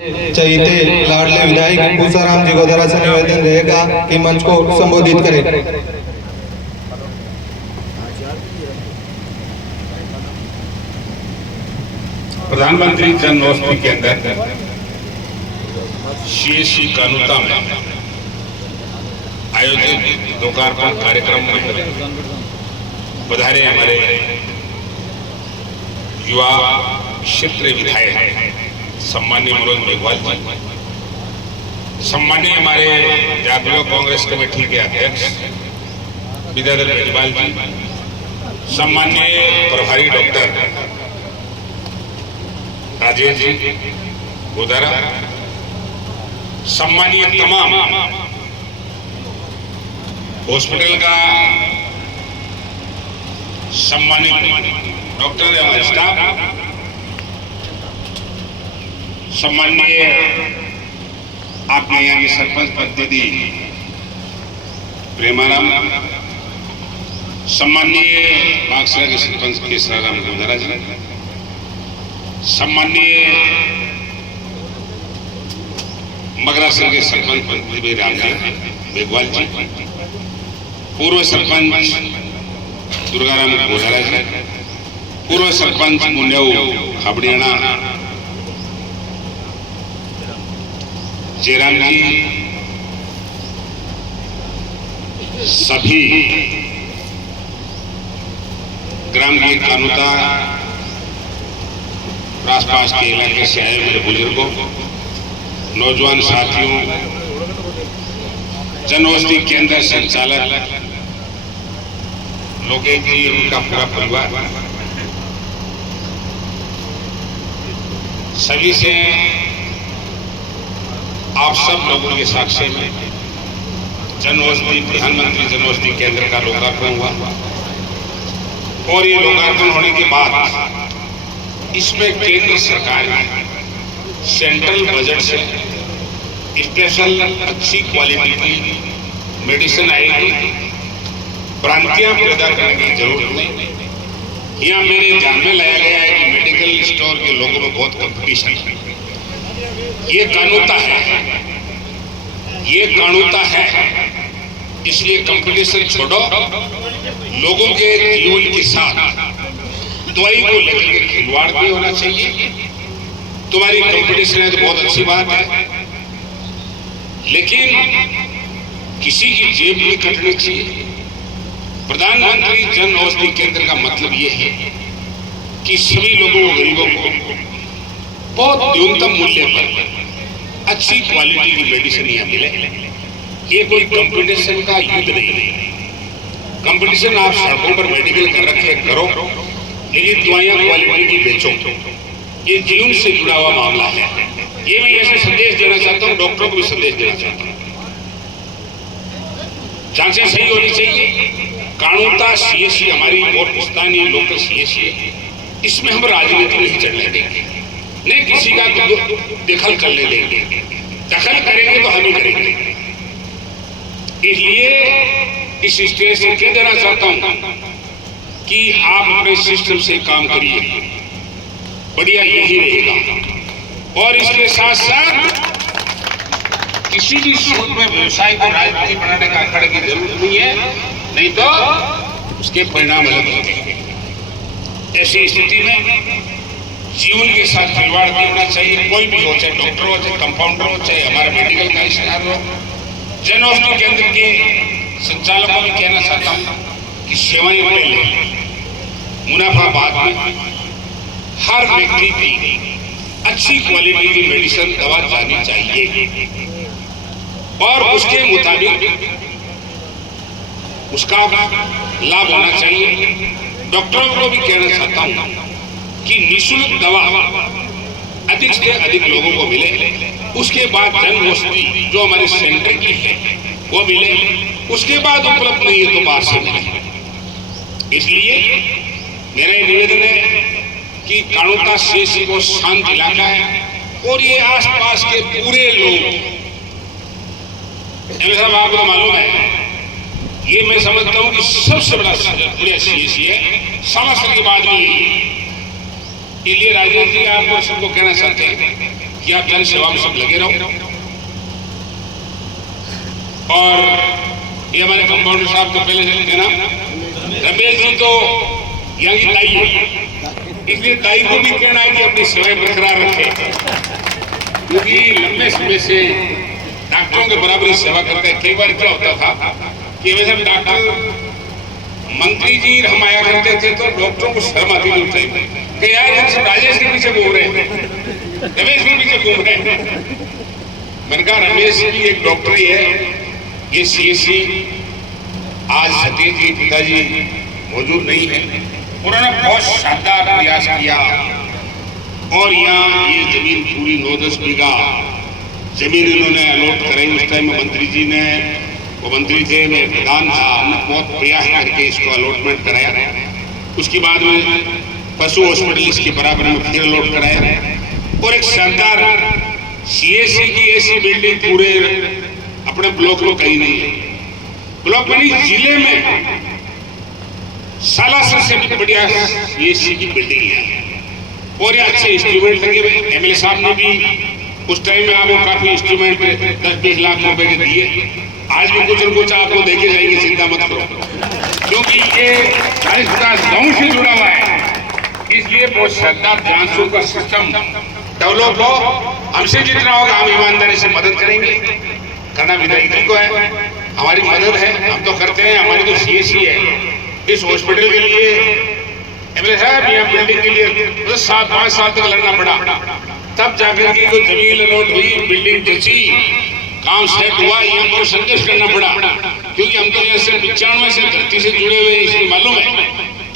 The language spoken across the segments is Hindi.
चहीते लाडले विधायक भूसाराम जी को द्वारा से निवेदन रहेगा कि मंच को संबोधित करें। प्रधानमंत्री जन औषधि केंद्र सीएससी कानूता में आयोजित लोकार्पण कार्यक्रम में पधारे हमारे युवा क्षेत्रीय विधायक सम्माननीय मनोज मेघवाल जी, सम्माननीय हमारे जातीय कांग्रेस कमेटी के अध्यक्ष विद्याधर मेघवाल जी, सम्माननीय प्रभारी डॉक्टर राजेश जी गोदारा, सम्मानीय तमाम हॉस्पिटल का सम्मानित डॉक्टर एवं स्टाफ, सम्मानीय आपने यहाँ की सरपंच पद दीदी प्रेमाराम, सम्मानीय बागसरा के सरपंच केसराराम गोदारा जी, सम्मानीय मगरासर के सरपंच राम जी मेघवाल जी, पूर्व सरपंच दुर्गाराम गोदारा जी, पूर्व सरपंच मुन्नेऊ खाबड़ियाना जयराम जी, सभी ग्राम के कानूता आसपास के इलाके से आए मेरे बुजुर्गों, नौजवान साथियों, जन औषधि केंद्र संचालक लोकेश जी और उनका पूरा परिवार, सभी से आप सब लोगों के साक्ष्य में जन औषधि प्रधानमंत्री जन औषधि केंद्र का लोकार्पण हुआ और ये लोकार्पण होने के बाद इसमें केंद्र सरकार ने सेंट्रल बजट से स्पेशल अच्छी क्वालिटी की मेडिसिन आएगी, भ्रांतियां पैदा करने की जरूरत नहीं। यहाँ मेरे ध्यान में लाया गया है कि मेडिकल स्टोर के लोगों में बहुत कंपटीशन है, ये कानूता है, ये कानूता है, इसलिए कंपटीशन छोड़ो, लोगों के जीवन के साथ दवाई को लेकर के खिलवाड़ भी होना चाहिए। तुम्हारी कंपटीशन है तो बहुत अच्छी बात है, लेकिन किसी की जेब नहीं कटनी चाहिए। प्रधानमंत्री जन औषधि केंद्र का मतलब ये है कि सभी लोगों को, गरीबों को बहुत न्यूनतम मूल्य पर अच्छी क्वालिटी की मेडिसिन यहाँ मिले। ये कोई कंपटीशन का युद्ध नहीं है। कंपटीशन आप सड़कों पर मेडिकल कर रखे करो, लेकिन दवाइयाँ क्वालिटी की बेचो, ये जीवन से जुड़ा हुआ मामला है। ये मैं ऐसे संदेश देना चाहता हूँ, डॉक्टरों को भी संदेश देना चाहता हूँ। जांचें सही होनी चाहिए। कानूता सीएससी हमारी और स्थानीय लोकल सीएससी है, इसमें हम राजनीति नहीं चढ़ने देंगे, नहीं किसी का दखल करने देंगे। दखल करेंगे तो हम ही करेंगे। इसलिए इस स्टेज से कह देना चाहता हूं कि आप अपने सिस्टम से काम करिए, बढ़िया यही रहेगा। और इसके साथ साथ किसी भी सूरत में व्यवसाय को राजनीति बनाने का अखाड़े की जरूरत नहीं है, नहीं तो उसके परिणाम अलग होंगे। ऐसी स्थिति में जीवन के साथ खिलवाड़ नहीं होना चाहिए। कोई भी हो, चाहे डॉक्टर हो, चाहे कंपाउंडर हो, चाहे हमारा मेडिकल का स्टाफ हो। जन औषधि केंद्र के संचालकों में कहना चाहता हूँ कि सेवाएं पहले, मुनाफा बाद में। हर व्यक्ति की अच्छी क्वालिटी की मेडिसिन दवा जानी चाहिए और उसके मुताबिक उसका लाभ होना चाहिए। डॉक्टरों को भी कहना चाहता हूँ कि निःशुल्क दवा अधिक से अधिक लोगों को मिले, उसके बाद जन औषधि जो हमारे सेंटर की है वो मिले, उसके बाद उपलब्ध नहीं है तो बाहर से मिले। इसलिए मेरा ये निवेदन है कि कानूता सीएससी को शांत इलाका है और ये आसपास के पूरे लोग, साहब आपको मालूम है, ये मैं समझता हूँ कि सबसे बड़ा सीएससी है, समस्त के बाद में। इसलिए राजेश जी आपको सबको कहना चाहते हैं कि आप जन सेवा में सब लगे रहो। और ये हमारे कंपाउंडर साहब तो पहले चले ना, रमेश जी तो यहाँ की ताई है, इसलिए ताई को भी कहना है कि अपनी सेवाएं बरकरार रखे, क्योंकि लंबे समय से डॉक्टरों के बराबरी सेवा करते हैं। कई बार क्या होता था कि वैसे डॉक्टर मंत्री जी हम आया करते थे तो डॉक्टरों को शर्म आती थी उस टाइम कि यार ये राजेश के पीछे घूम रहे हैं, रमेश के पीछे घूम रहे हैं। मैंने कहा रमेश भी एक डॉक्टर ही है, ये सीएससी आज सतीश जी पिताजी मौजूद नहीं है, उन्होंने बहुत शानदार प्रयास किया और यहाँ ये जमीन पूरी 9-10 बीघा जमीन इन्होंने अलॉट कराई। उस टाइम में मंत्री जी ने, वो मंत्री थे, मैं प्रधान था, हमने बहुत प्रयास करके इसको अलॉटमेंट कराया। उसके बाद में पशु हॉस्पिटल इसके बराबर में फिर अलॉट कराया और एक शानदार सीएससी की ऐसी बिल्डिंग पूरे अपने ब्लॉक में कहीं नहीं है, ब्लॉक में नहीं जिले में सालासर से भी बढ़िया सीएससी की बिल्डिंग है और ये अच्छे इंस्ट्रूमेंट लगे हुए। एमएलए साहब ने भी उस टाइम में आपको काफी इंस्ट्रूमेंट 10-20 लाख रुपए के दिए। आज भी कुछ न कुछ आपको देखे जाएंगे, चिंता मत करो, क्योंकि ये 40-50 गाँव से जुड़ा हुआ है, इसलिए बहुत शानदार जांचों का सिस्टम डेवलप हो। हमसे जितना होगा हम ईमानदारी से मदद करेंगे, करना विधायक को है, हमारी मदद है, हम तो करते हैं। हमारी तो सीएससी है, इस हॉस्पिटल के लिए एमएलए साहब यहाँ बिल्डिंग के लिए तो 7-5 साल तक लड़ना पड़ा, तब जाकर के कोई जमीन अलॉट हुई, बिल्डिंग जची, काम सेट हुआ। यहाँ पर संघर्ष करना पड़ा, क्योंकि हम तो यहाँ से 95 से धरती से जुड़े हुए, इसलिए मालूम है।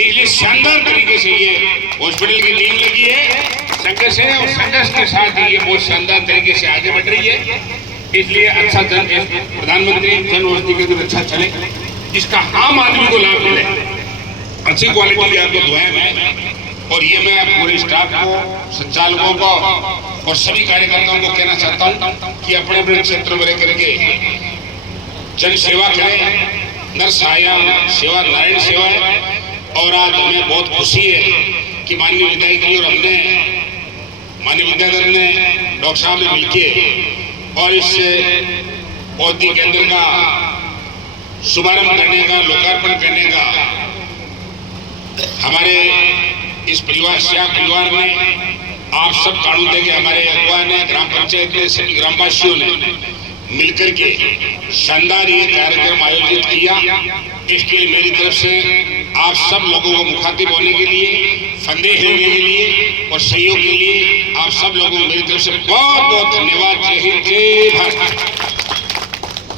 इसलिए शानदार तरीके से ये हॉस्पिटल की टीम लगी है, संघर्ष है और संघर्ष के साथ ये बहुत शानदार तरीके से आगे बढ़ रही है। इसलिए अच्छा प्रधानमंत्री जन औषधि केंद्र अच्छा चले, इसका आम आदमी को लाभ मिले, अच्छी क्वालिटी की आपको दवाएं मिले। और ये मैं पूरे स्टाफ को, संचालकों को और सभी कार्यकर्ताओं को कहना चाहता हूँ कि अपने अपने क्षेत्र में रह करके जन सेवा करें। नर्स आया सेवा नारायण सेवा है और आज हमें बहुत खुशी है कि माननीय विधायक जी और हमने, माननीय विद्याधर ने, डॉक्टर साहब ने मिलके और इस औषधि केंद्र का शुभारंभ करने का, लोकार्पण करने का हमारे इस परिवार श्याम परिवार ने, आप सब कानून देके हमारे अगुवा ने, ग्राम पंचायत ने, सभी ग्रामवासियों ने मिलकर के शानदार ये कार्यक्रम आयोजित किया। इसके लिए मेरी तरफ से आप सब लोगों को मुखातिब होने के लिए, फंदे हिलने के लिए और सहयोग के लिए आप सब लोगों को मेरी तरफ से बहुत बहुत धन्यवाद। जय हिंद, जय